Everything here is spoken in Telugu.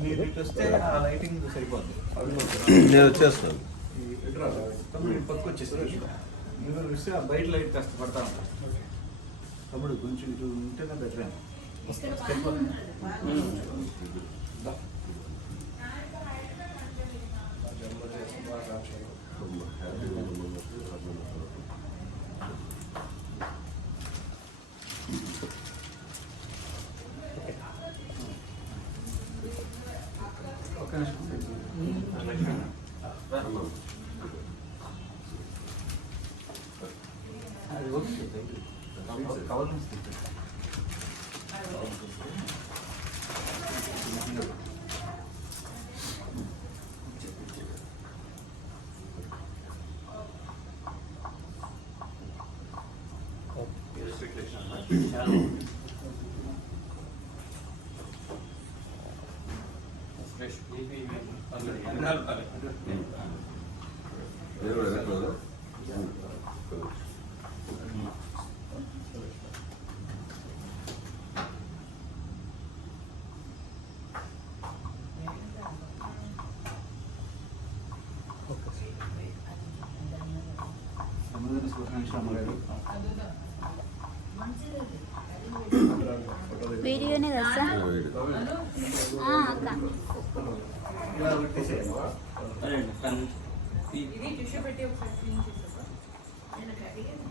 మీరు ఇటు వస్తే ఆ లైటింగ్ సరిపోద్ది నేను వచ్చేస్తాను. తమ్ముడు పక్కకు వచ్చేసి మీరు చూస్తే ఆ బయట లైట్ కాస్త పడతా ఉంటారు తమ్ముడు కొంచెం ఇటు ఉంటేనే బెటర్ cântico. Thank you. আমাদের వీడియోనే కదా సార్? అక్క. ఇది టిష్యూ పెట్టి ఒకసారి క్లీన్ చేసేసా నేను అట్లా అడిగాను